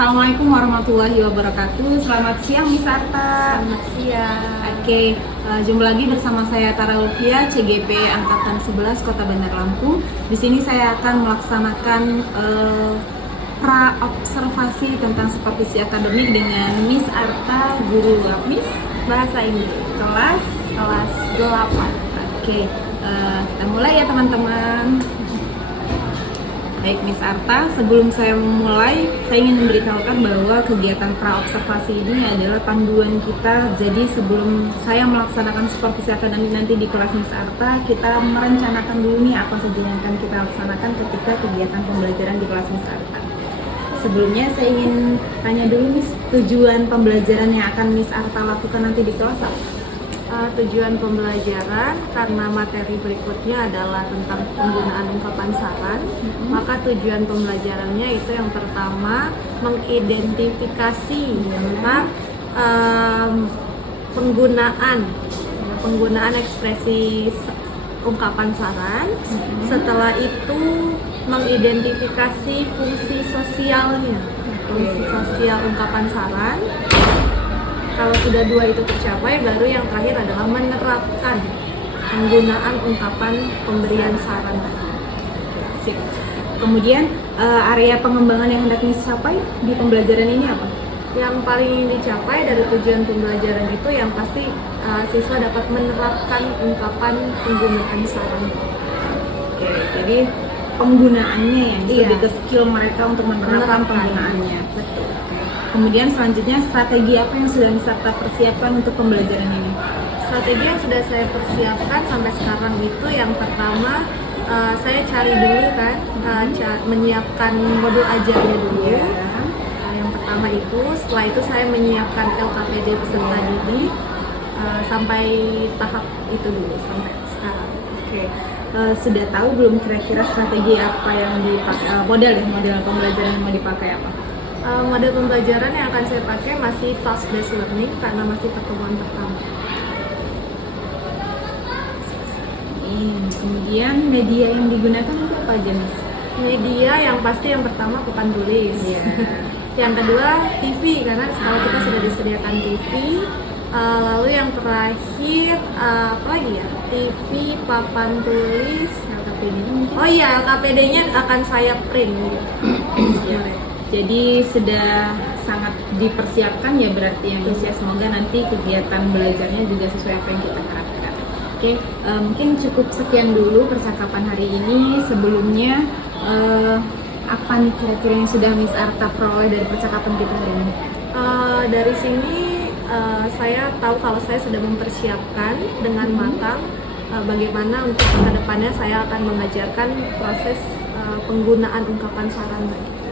Assalamualaikum warahmatullahi wabarakatuh. Selamat siang Miss Arta. Selamat siang. Oke, jumpa lagi bersama saya Tara Ulfia, CGP Angkatan 11 Kota Bandar Lampung. Di sini saya akan melaksanakan pra-observasi tentang supervisi akademik dengan Miss Arta, guru lapis Bahasa Inggris kelas 8. Oke, kita mulai ya teman-teman. Baik Miss Arta, sebelum saya memulai, saya ingin memberitahukan bahwa kegiatan pra-observasi ini adalah panduan kita. Jadi sebelum saya melaksanakan supervisi akademik nanti di kelas Miss Arta, kita merencanakan dulu nih apa saja yang akan kita laksanakan ketika kegiatan pembelajaran di kelas Miss Arta. Sebelumnya saya ingin tanya dulu Miss, tujuan pembelajaran yang akan Miss Arta lakukan nanti di kelas apa? Tujuan pembelajaran karena materi berikutnya adalah tentang penggunaan ungkapan saran, maka tujuan pembelajarannya itu yang pertama mengidentifikasi tentang penggunaan ekspresi ungkapan saran. Setelah itu mengidentifikasi fungsi sosialnya, fungsi sosial ungkapan saran. Kalau sudah dua itu tercapai, baru yang terakhir adalah menerapkan penggunaan ungkapan pemberian saran. Sip. Kemudian area pengembangan yang hendak dicapai di pembelajaran ini apa? Yang paling ingin dicapai dari tujuan pembelajaran itu yang pasti siswa dapat menerapkan ungkapan penggunaan saran. Oke, jadi penggunaannya yang Iya. lebih ke skill mereka untuk menerapkan penggunaannya. Betul. Kemudian selanjutnya strategi apa yang sudah Miss Arta persiapkan untuk pembelajaran ini? Strategi yang sudah saya persiapkan sampai sekarang itu yang pertama saya cari dulu kan, menyiapkan modul ajarnya dulu. Yang pertama itu, setelah itu saya menyiapkan LKPD peserta didik sampai tahap itu dulu sampai sekarang. Oke. Sudah tahu belum kira-kira strategi apa yang dipakai, model pembelajaran yang mau dipakai apa? Model pembelajaran yang akan saya pakai masih task based learning karena masih pertemuan pertama. Kemudian media yang digunakan itu apa aja Miss? Media yang pasti yang pertama papan tulis. Yang kedua TV karena sekolah kita sudah disediakan TV. Lalu yang terakhir apa lagi ya? TV, papan tulis, LKPD mungkin? Oh iya, LKPD-nya akan saya print. Jadi sudah sangat dipersiapkan ya berarti yang ya, semoga nanti kegiatan belajarnya juga sesuai apa yang kita harapkan. Oke, mungkin cukup sekian dulu percakapan hari ini. Sebelumnya apa nih kira-kira yang sudah Miss Arta peroleh dari percakapan kita hari ini? Dari sini saya tahu kalau saya sudah mempersiapkan dengan matang bagaimana untuk kedepannya saya akan mengajarkan proses penggunaan ungkapan saran tadi.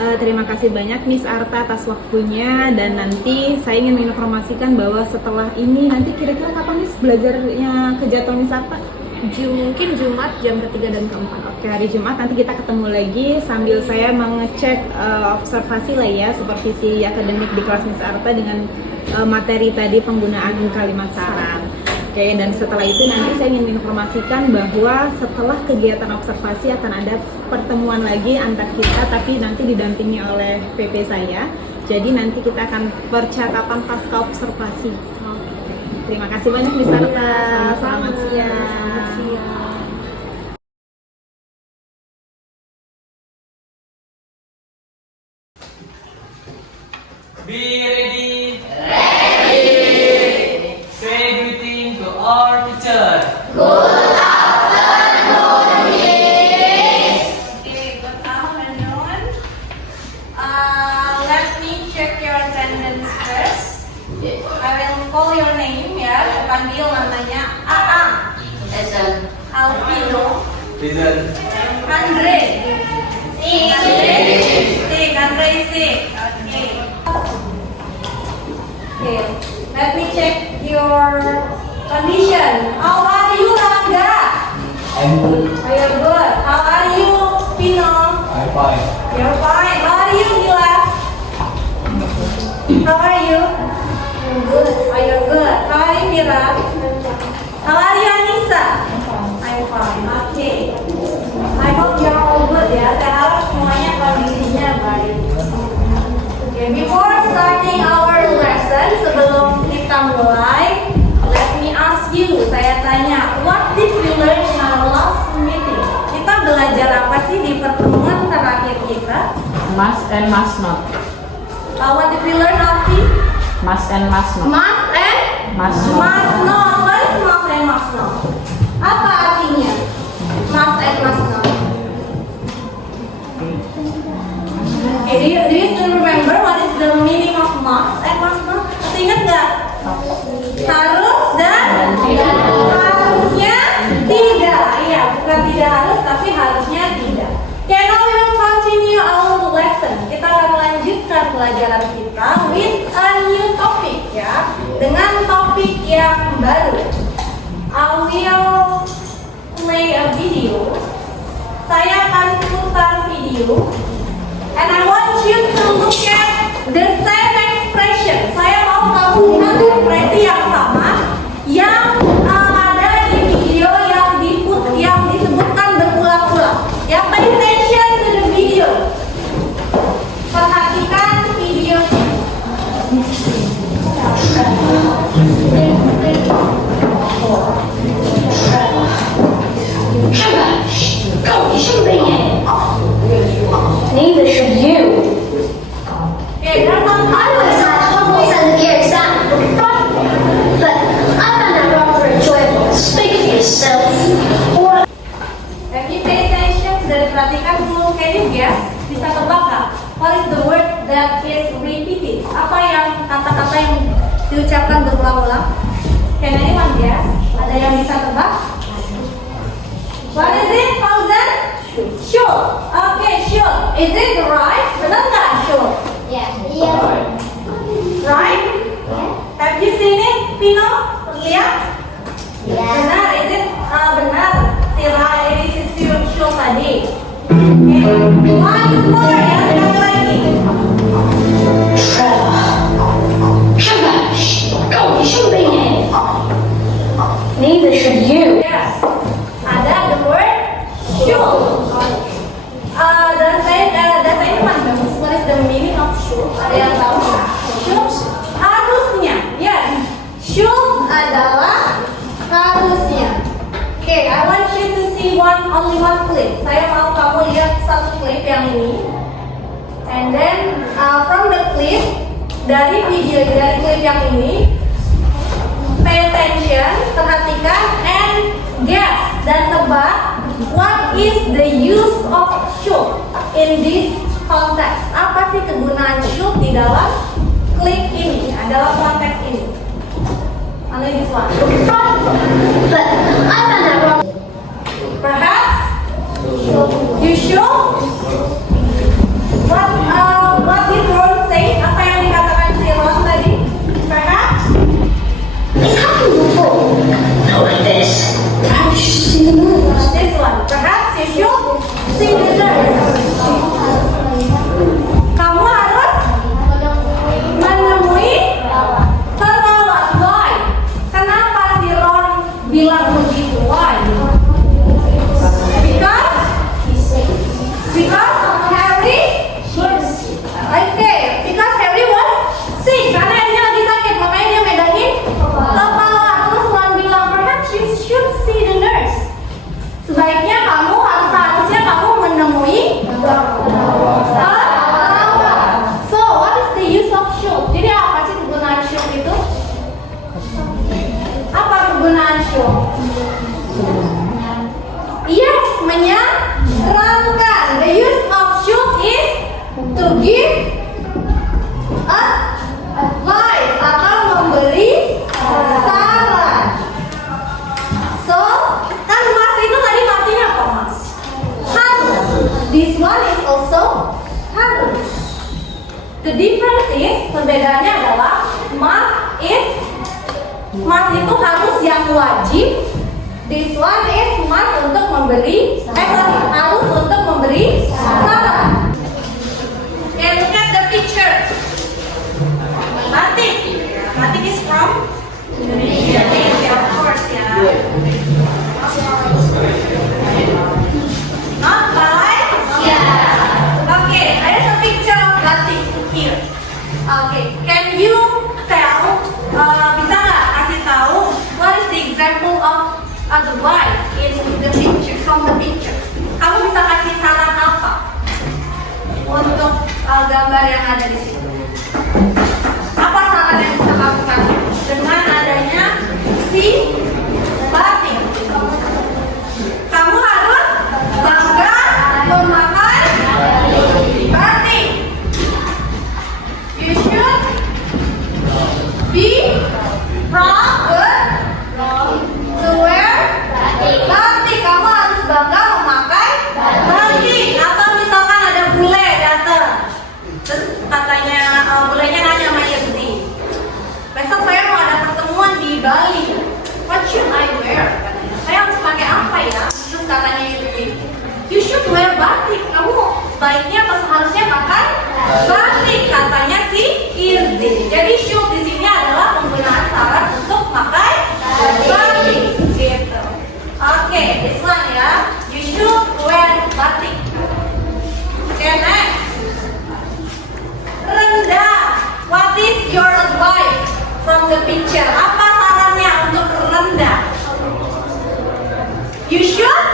Terima kasih banyak Miss Arta atas waktunya, dan nanti saya ingin menginformasikan bahwa setelah ini nanti kira-kira kapan Miss belajarnya ke jadwal Miss Arta? Mungkin Jumat jam ketiga dan keempat. Oke, hari Jumat nanti kita ketemu lagi sambil saya mengecek observasi lah ya, supervisi akademik di kelas Miss Arta dengan materi tadi penggunaan kalimat saran. Oke, dan setelah itu nanti saya ingin menginformasikan bahwa setelah kegiatan observasi akan ada pertemuan lagi antar kita, tapi nanti didampingi oleh PP saya. Jadi nanti kita akan percakapan pasca observasi. Terima kasih banyak Miss Arta. Selamat siang. Selamat siang. Be ready. Ready. Say greeting to our teacher. Good afternoon. Let me check your attendance first. I will call your name ya. Saya panggil namanya Aang, Alvino, Listen. Andre, Sik, Andre Sik. Okay. Let me check your condition. How are you, Rangga? I'm good. Are you good? How are you, Pino? I'm fine. You're fine. How are you, Mila? How are you? I'm good. Are you good? How are you, Mila? How are you, Anissa? I'm fine. Okay. I hope you're all good ya. Saya harap semuanya kondisinya baik. before starting our lesson, sebelum kita mulai, let me ask you, saya tanya, what did we learn in our last meeting? Kita belajar apa sih di pertemuan terakhir kita? Must and must not. What did we learn, Alfi? Must and must not. Must and Must not. must not. What is must and must not? Apa artinya? Must and must not. Okay, do you still remember what is the meaning of must and must not? Masih ingat nggak? Harus dan harusnya tidak. Iya, bukan tidak harus, tapi harusnya tidak. Okay, now we will continue our lesson. Kita akan melanjutkan pelajaran kita with a new topic ya, dengan topik yang baru. I will play a video. Saya akan putar video. And I want you to look at the same expression. Saya mau kamu lihat ekspresi yang sama yang ada di video yang disebutkan berulang-ulang. Ya, pay attention to the video. Perhatikan videonya. Neither should you. Okay, there's some I was at almost end of year exam for fun, but I found that rather enjoyable. Speak for yourself. Or If you pay attention, sudah diperhatikan dulu, can you guess? Bisa tebak nggak? What is the word that is repeated? Apa yang kata-kata yang diucapkan berulang-ulang? Can anyone guess? Ada yang bisa tebak? What is it, Fauzan? Sure. Okay, sure. Is it right? Benar nggak sure? yeah. Right? Have you seen it, Pino? Lihat? Benar, is it? Benar. Right, it is sure tadi. Okay. Once more, ya, sekali lagi. Go, you should be here. Neither should you. Yes. Ada the word should. Does anyone know what is the meaning of should? Ada yang tahu? Should harusnya. Yes. Should adalah harusnya. Okay, I want you to see only one clip. Saya mau kamu lihat satu clip yang ini. And then from the clip, dari clip yang ini, pay attention, perhatikan, and guess dan tebak what is the use of should in this context. Apa sih kegunaan should di dalam klip ini, dalam konteks ini? Only this one. But I found that wrong. Perhaps you should. What did Ron say? Apa yang dikatakan si Ron tadi? Perhaps. It's happened before. Not like this. Perhaps you should see the moon. This one. Perhaps you should sing the lyrics. Kamu harus menemui pelawak. Why? Kenapa si Ron bilang begitu? Why? Because Harry. Okay, because Harry was sick. Karena dia lagi sakit, makanya dia megangin kepala. Terus Ron bilang, perhaps you should see the nurse. Sebaiknya seharusnya kamu menemui pelawak. So, what is the use of should? Jadi apa sih kegunaan should itu? Apa kegunaan should? Yes, menyerangkan. The use of should is to give advice atau memberi saran. So, kan mas itu tadi artinya apa mas? Harus. This one is also harus. The difference is, perbedaannya adalah mas itu harus yang wajib. This one is must untuk memberi, harus untuk memberi saran. Okay, look at the picture. Batik. Batik is from Indonesia, of course, ya. Not by? Yeah. Okay, there's a picture of batik here. Okay, can you tell? Bisa nggak kasih tahu what is the example of the wife in the picture, from the picture? Kamu bisa kasih saran apa untuk gambar yang ada di situ? Apa saran yang bisa kamu kasih dengan adanya si batik? Kamu harus bangga memakai batik. You should be proud to wear batik. Kamu harus bangga memakai batik. Atau misalkan ada bule datang, terus katanya bulenya nanya sama Yesi, besok saya mau ada pertemuan di Bali, what should I wear? Katanya, saya harus pakai apa ya? Terus katanya Yesi, you should wear batik. Kamu baiknya apa seharusnya pakai batik, katanya si Irdi. Jadi should di sini adalah penggunaan syarat untuk pakai batik. Gitu. Oke, this one ya. You should wear batik. Okay, next. Rendah. What is your advice from the picture? Apa sarannya untuk rendah? You should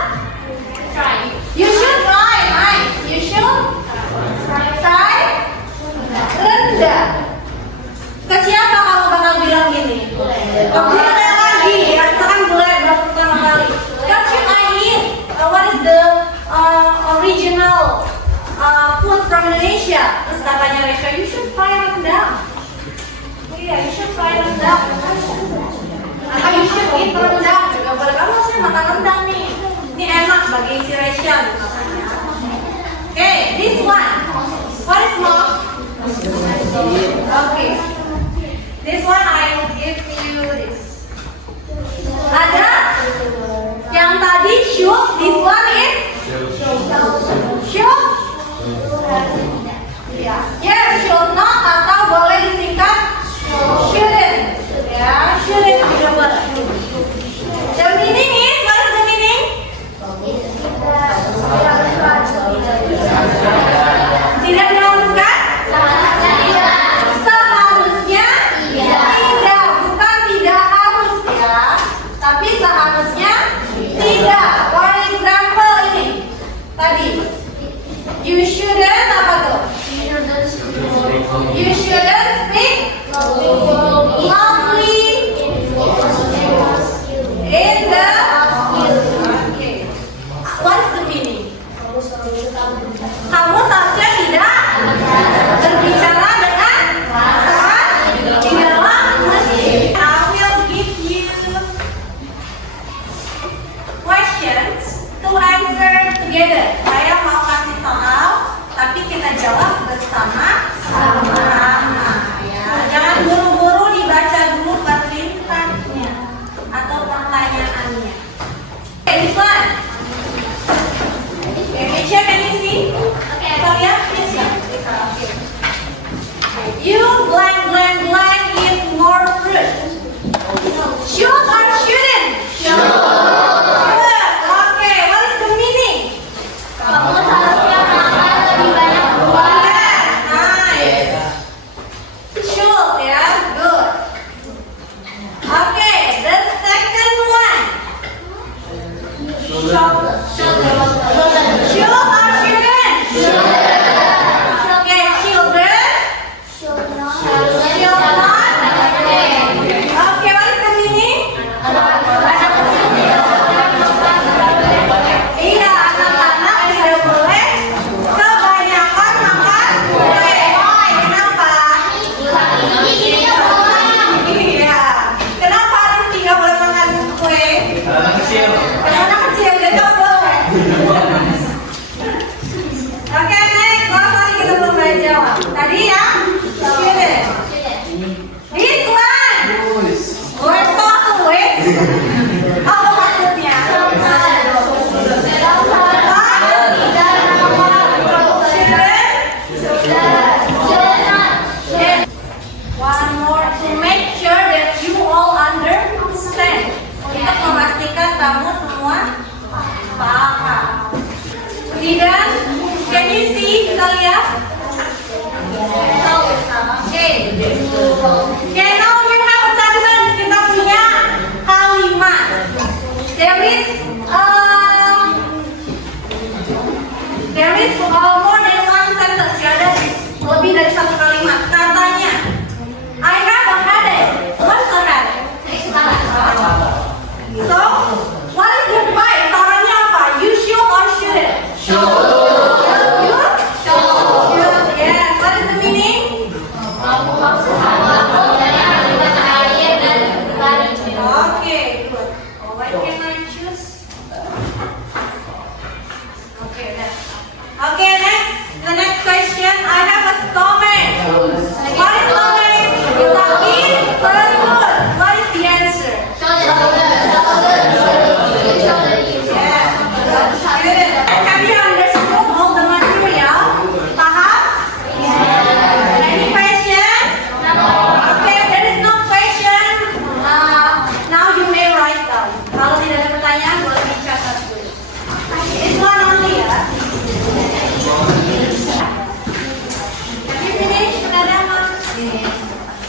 try. You should try. Nice. You should try rendah. Ke siapa kamu bakal bilang gini? Ke bule lagi. Sekarang bule baru pertama kali. What should I eat? What is the original food from Indonesia? Terus katanya Resha, you should try rendang. Iya, you should try rendang. Atau you should eat rendang juga boleh. Kamu harusnya makan rendang nih. Ini enak bagi si Resha misalnya. Okay, this one. What is more? Okay. This one I will give you this. Ada yang tadi should, this one is should. Ya, yeah, should not atau boleh disingkat shouldn't. Ya, shouldn't juga boleh. The meaning is, what is the meaning? Tidak diharuskan? Seharusnya tidak, bukan tidak harus ya, tapi seharusnya tidak. For example ini tadi, you shouldn't apa tuh? You shouldn't speak loudly in the. Okay. What is the meaning? Kamu seharusnya tidak berbicara dengan keras di dalam masjid. I will give you questions to answer together. Saya mau kasih soal, tapi kita jawab bersama-sama. Ya, jangan buru-buru dibaca dulu perintahnya atau pertanyaannya. Okay, this one. Okay, Misha, can you see? Okay, Victoria, please see. Okay. You blank blank blank eat more fruit. Should or shouldn't? Should. Okay, what is the meaning? Kamu seharusnya makan lebih banyak buah. Yes, nice. Should, yeah, good. Okay, the second one. Should or shouldn't? Okay, children. Should not. Okay, what is the meaning? Iya, anak-anak tidak boleh kebanyakan makan kue. Why? Kenapa? Iya. Kenapa harus tidak boleh makan kue? Anak kecil. Karena anak kecil dia tak boleh. Oke, next. Oh, sorry kita belum boleh jawab. Tadi ya? Shouldn't. This one. We're so awake. Apa maksudnya? One more to make sure that you all understand. Untuk memastikan kamu semua paham. Tidak? Can you see? Kita lihat. Oke.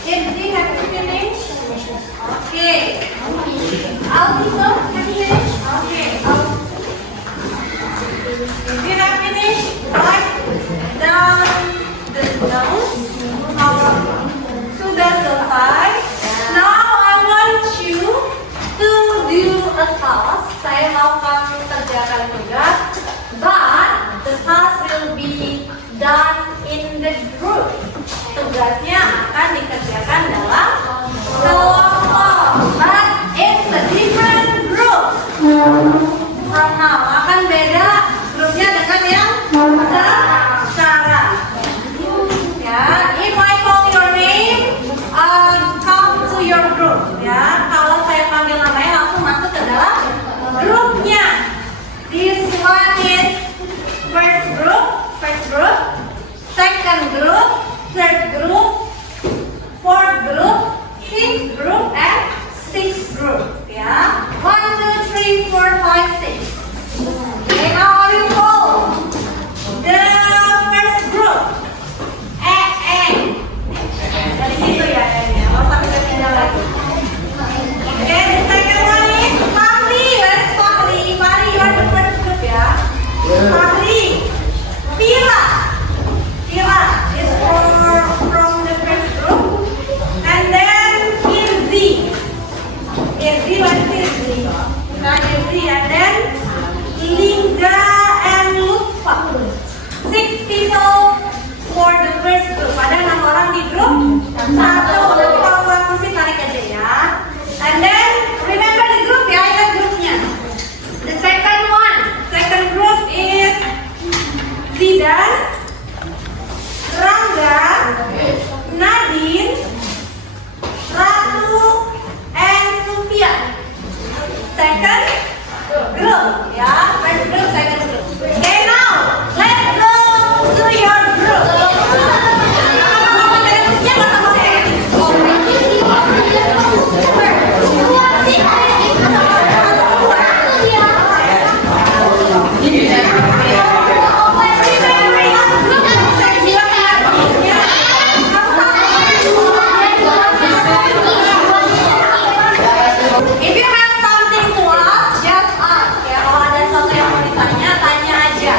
Izzy, have you finished? Okay. Alvito, have you finished? Okay. If you have finished, write down the notes. Sudah selesai. Now I want you to do a task. Saya mau kamu kerjakan tugas, but the task will be done in the group. Tugasnya akan dikerjakan dalam kelompok, but it's a different group. From now akan beda grupnya dengan yang sekarang. Ya, if I call your name, come to your group. Ya, kalau saya panggil namanya langsung masuk ke dalam grupnya. This one is first group, second group, third group, fourth group, fifth group, and sixth group. Ya, 1, 2, 3, 4, 5, 6. Okay, now I will call the first group. Dari situ ya, mau sampai ke pindah lagi. Okay, the second one is Fahri. Where is Fahri? Fahri, you are the first group ya. Fahri. Fira is from the first group. And then Izzy. What is Izzy? Nah, Izzy. And then Linda and Lutfa. 6 people for the first group. Ada 6 orang di grup 1. Nanti kalau kurang musik tarik aja ya. And then remember the group ya, ingat grupnya. The second group is Zidan, Rangga, Nadine, Ratu, and Sufia. Second group ya, first group, second group. Okay, now let's go to your group. If you have something to ask, just ask ya. Kalau ada sesuatu yang mau ditanya, tanya aja.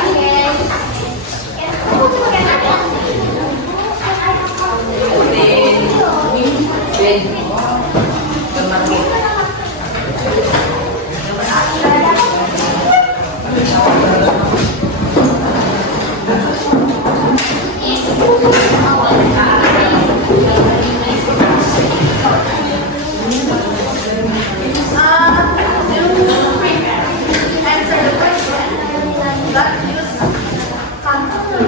Answer the question. But use contour.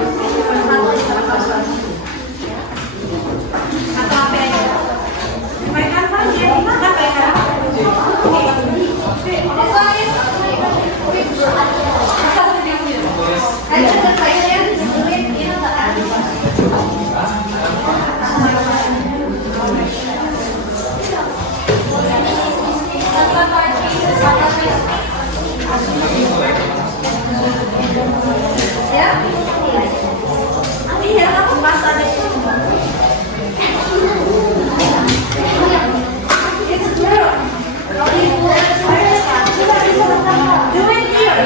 Atau apa aja? Mainkan saja. Apa ya? This one is answer the question. Do it in the answer. Ya, nanti ya aku pas ada itu. It's true. Do it here.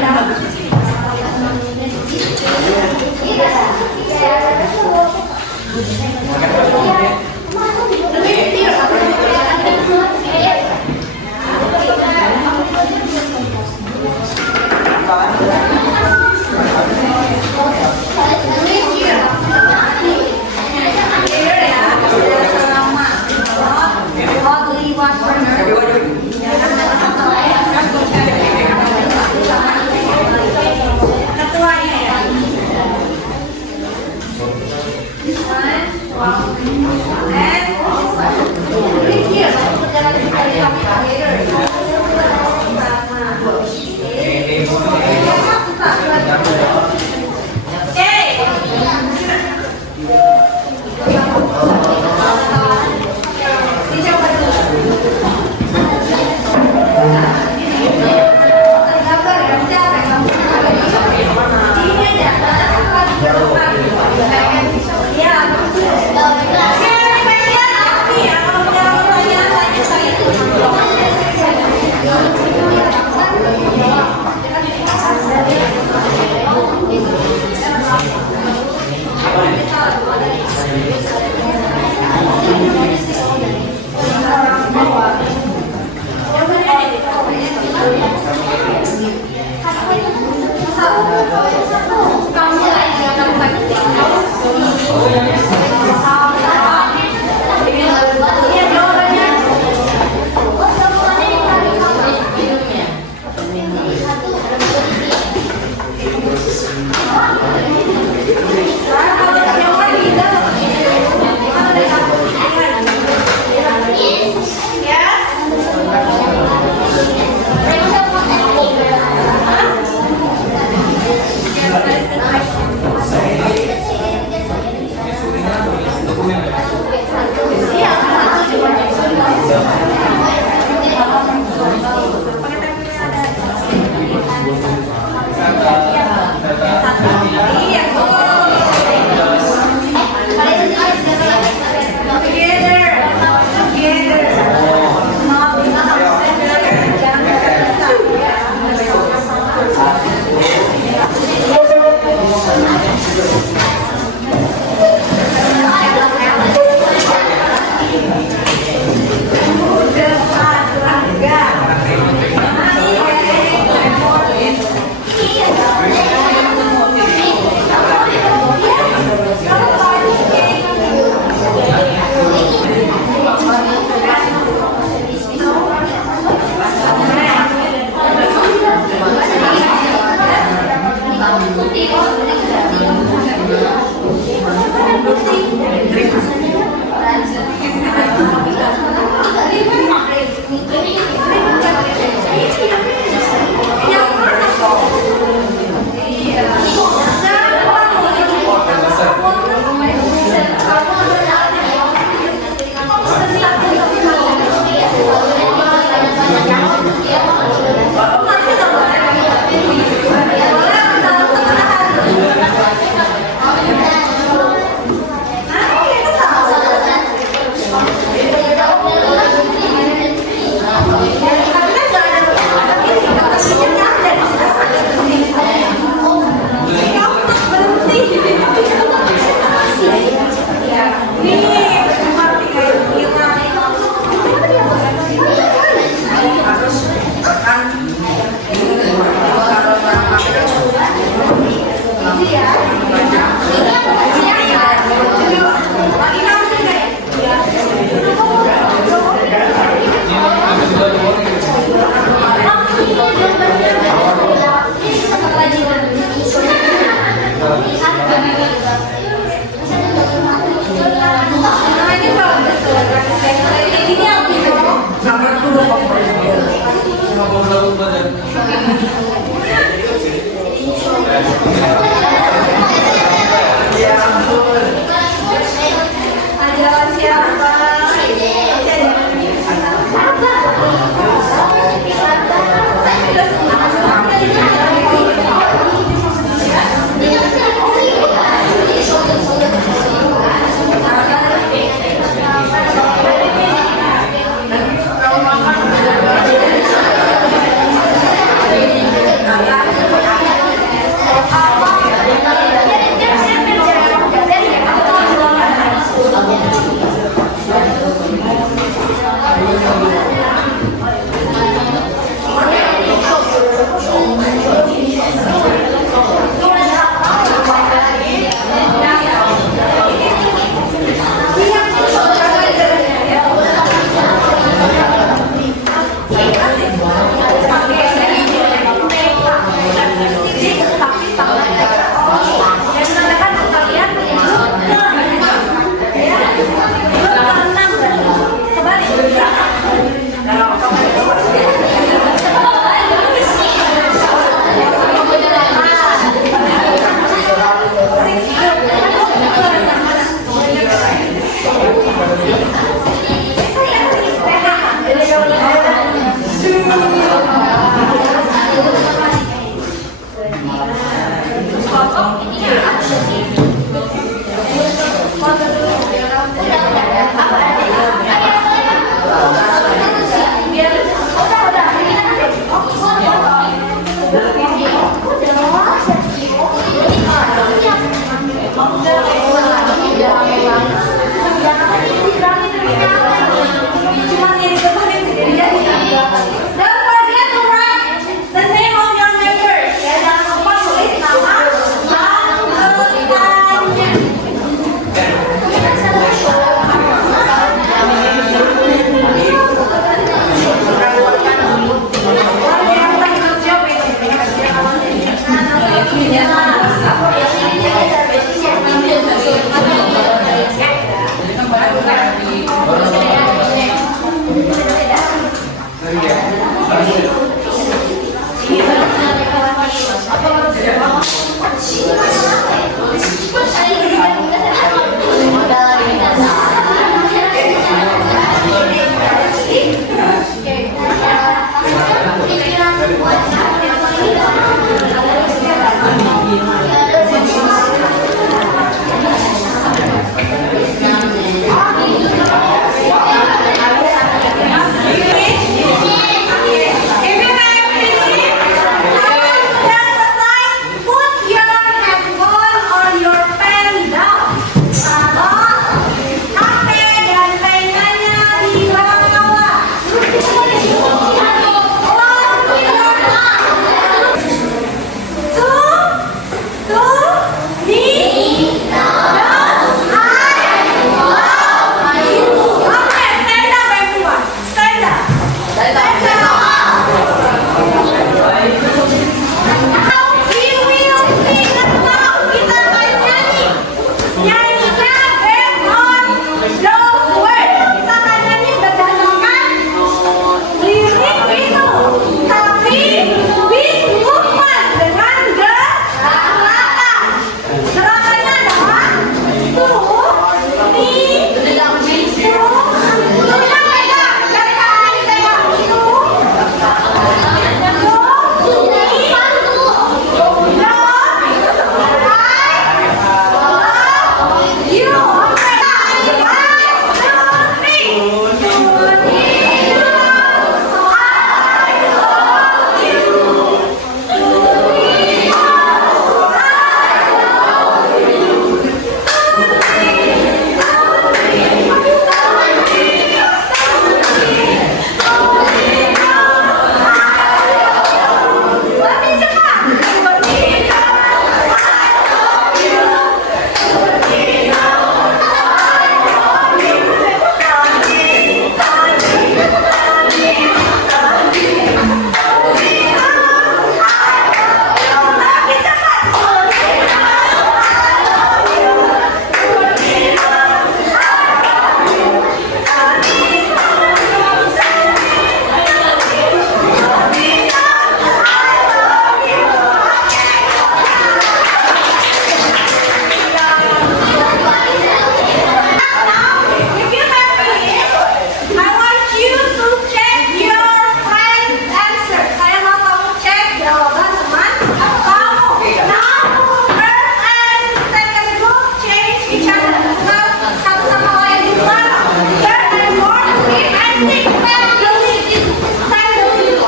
think that building inside the building.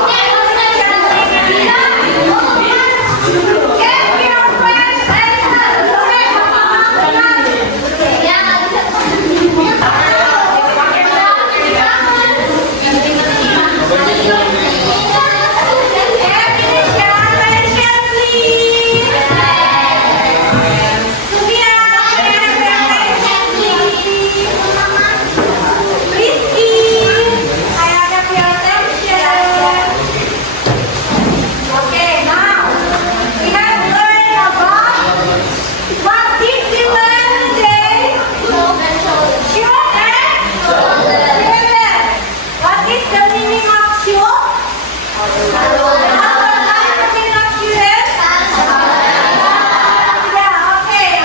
Get your friends and Okay, now we have learned about what did we learn today? Should and shoulder. What is the meaning of should? What is the meaning of student? Yeah, okay.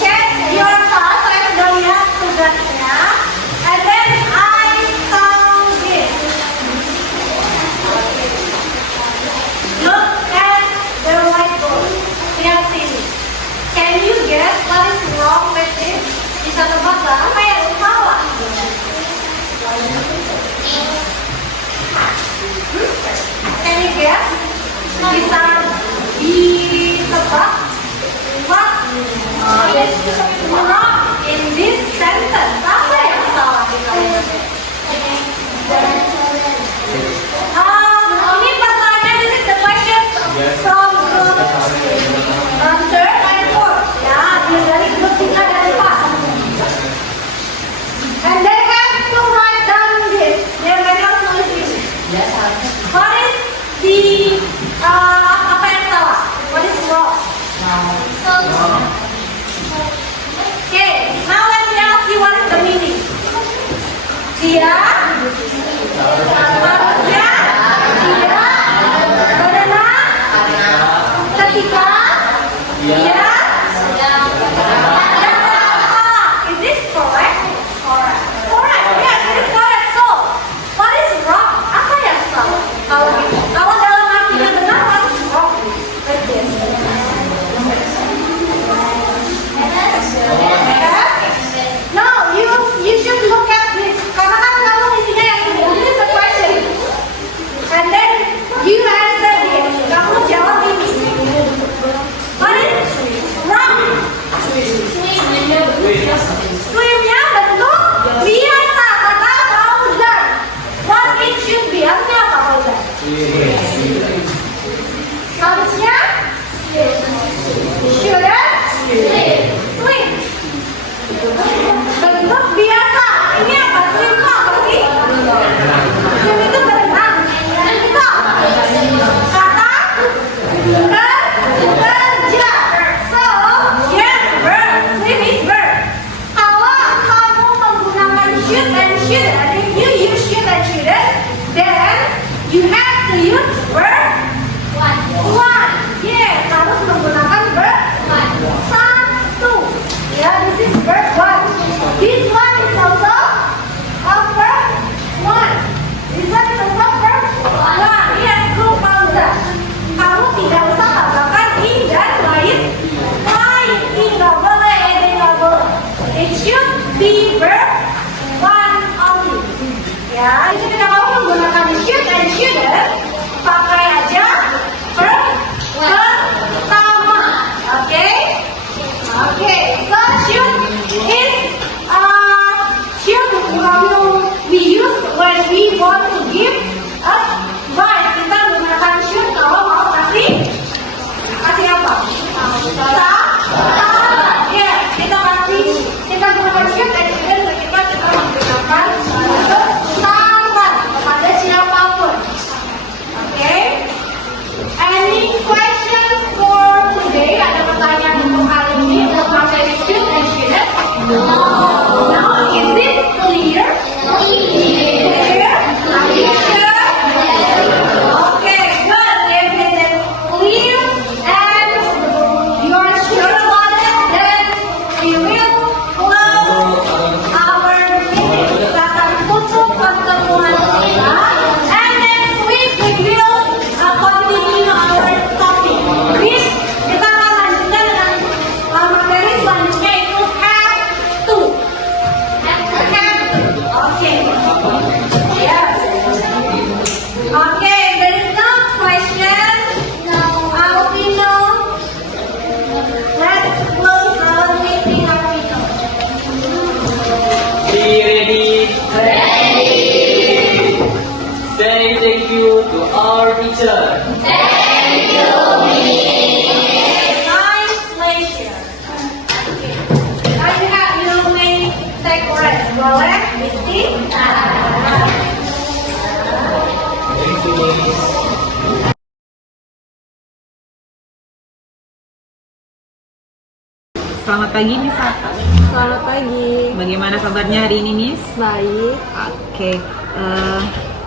Check your class. Saya sudah lihat tugasnya. And then I found this. Look at the whiteboard. Lihat sini. Can you guess what is wrong with this? Bisa tebak nggak? Apa yang salah? Can you guess? Bisa ditebak what is wrong in this sentence? Apa yang salah di kalimat ini? Ini pertanyaan, this is the question from group third and fourth. Ya, dari grup 3 dan 4. And they have to write down this. Mereka harus nulis ini. What is the apa yang salah? What is wrong? Okay, now let me ask you what is the meaning. Dia harusnya berenang ketika dia is this correct? Correct. Yes, it is correct. So, what is wrong? Apa yang salah? Kalau dalam artinya benar, what is wrong with this? No, you should look at this. Karena kan kamu isinya yang ini. This is the question. And then you answer this. Kamu jawab ini. What is wrong? Swimnya bentuk biasa kata Fauzan. What it should be? Artinya apa Fauzan? Harusnya shouldn't swim. Bentuk biasa. Ini apa? Swim itu apa sih? Swim itu berenang. Dan itu kata bekerja. So, yes, verb. Swim is verb. Kalau kamu menggunakan should and shouldn't, if you use should and shouldn't, then you have to use verb one. Yes, harus menggunakan verb satu. Yeah, this is verb one. This one is also a verb one. This one is also verb one. Yes, group pausa. Kamu tidak usah tambahkan in dan lain. In nggak boleh, nggak boleh. It should be verb one only. Ya, jadi kalau kamu menggunakan should and shouldn't, pakai aja verb pertama. Oke? Oke. So should is should we use when we want to give advice. Kita menggunakan should kalau mau kasih apa? Saran. Ya, kita gunakan should and shouldn't ketika kita menggunakan saran kepada siapapun. Oke? Any questions for today? Ada pertanyaan untuk hari ini untuk pakai should and shouldn't? No. Is it clear? Clear. Are you sure? teacher. My pleasure. You may take rest. Boleh, Misti? Thank you, Miss. Selamat pagi Miss Arta. Selamat pagi. Bagaimana kabarnya hari ini Miss? Baik. Oke,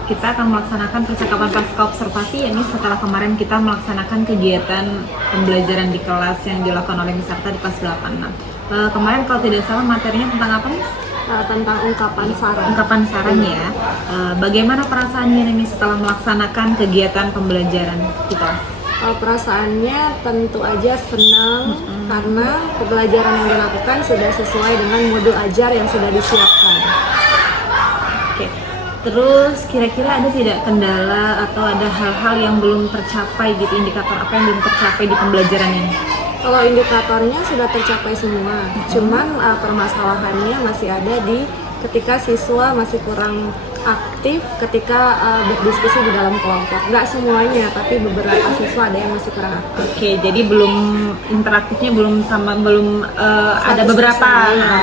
kita akan melaksanakan percakapan pasca observasi ya Miss, setelah kemarin kita melaksanakan kegiatan pembelajaran di kelas yang dilakukan oleh Miss Arta di kelas 86. Kemarin kalau tidak salah materinya tentang apa Miss? Tentang ungkapan saran. Ungkapan saran ya. Bagaimana perasaannya nih Miss setelah melaksanakan kegiatan pembelajaran di kelas? Perasaannya tentu aja senang karena pembelajaran yang dilakukan sudah sesuai dengan modul ajar yang sudah disiapkan. Oke. Terus kira-kira ada tidak kendala atau ada hal-hal yang belum tercapai gitu, indikator apa yang belum tercapai di pembelajaran ini? Kalau indikatornya sudah tercapai semua, cuman permasalahannya masih ada di ketika siswa masih kurang aktif ketika berdiskusi di dalam kelompok. Nggak semuanya, tapi beberapa siswa ada yang masih kurang aktif. Oke, jadi belum interaktifnya belum ada beberapa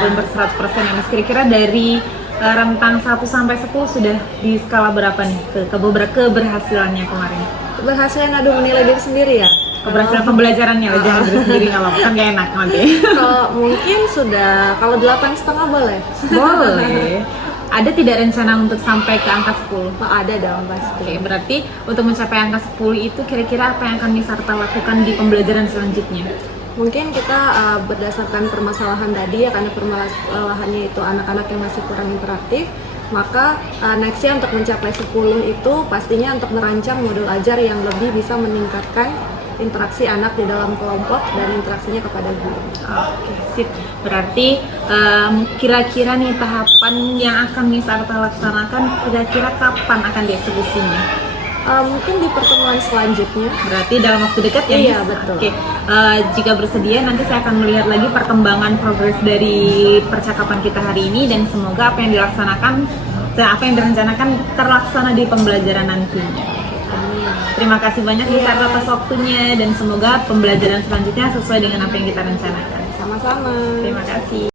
belum 100% ya Mas. Kira-kira dari rentang 1 sampai 10 sudah di skala berapa nih keberhasilannya kemarin? Keberhasilan menilai diri sendiri ya. Keberhasilan pembelajarannya lah, jangan diri sendiri nggak apa-apa, kan gak enak nanti. Kalau mungkin sudah, kalau 8,5 boleh. Boleh. Ada tidak rencana untuk sampai ke angka 10? Ada dong pasti. Oke, berarti untuk mencapai angka 10 itu kira-kira apa yang akan Miss Arta lakukan di pembelajaran selanjutnya? Mungkin kita berdasarkan permasalahan tadi ya, karena permasalahannya itu anak-anak yang masih kurang interaktif, maka nextnya untuk mencapai 10 itu pastinya untuk merancang modul ajar yang lebih bisa meningkatkan interaksi anak di dalam kelompok dan interaksinya kepada guru. Oke, sip. Berarti kira-kira nih tahapan yang akan Miss Arta laksanakan kira-kira kapan akan dieksekusinya? Mungkin di pertemuan selanjutnya. Berarti dalam waktu dekat ya? Iya, Miss? betul. Oke, jika bersedia nanti saya akan melihat lagi perkembangan progres dari percakapan kita hari ini, dan semoga apa yang dilaksanakan dan apa yang direncanakan terlaksana di pembelajaran nantinya. Terima kasih banyak Miss Arta atas waktunya, dan semoga pembelajaran selanjutnya sesuai dengan apa yang kita rencanakan. Sama-sama. Terima kasih.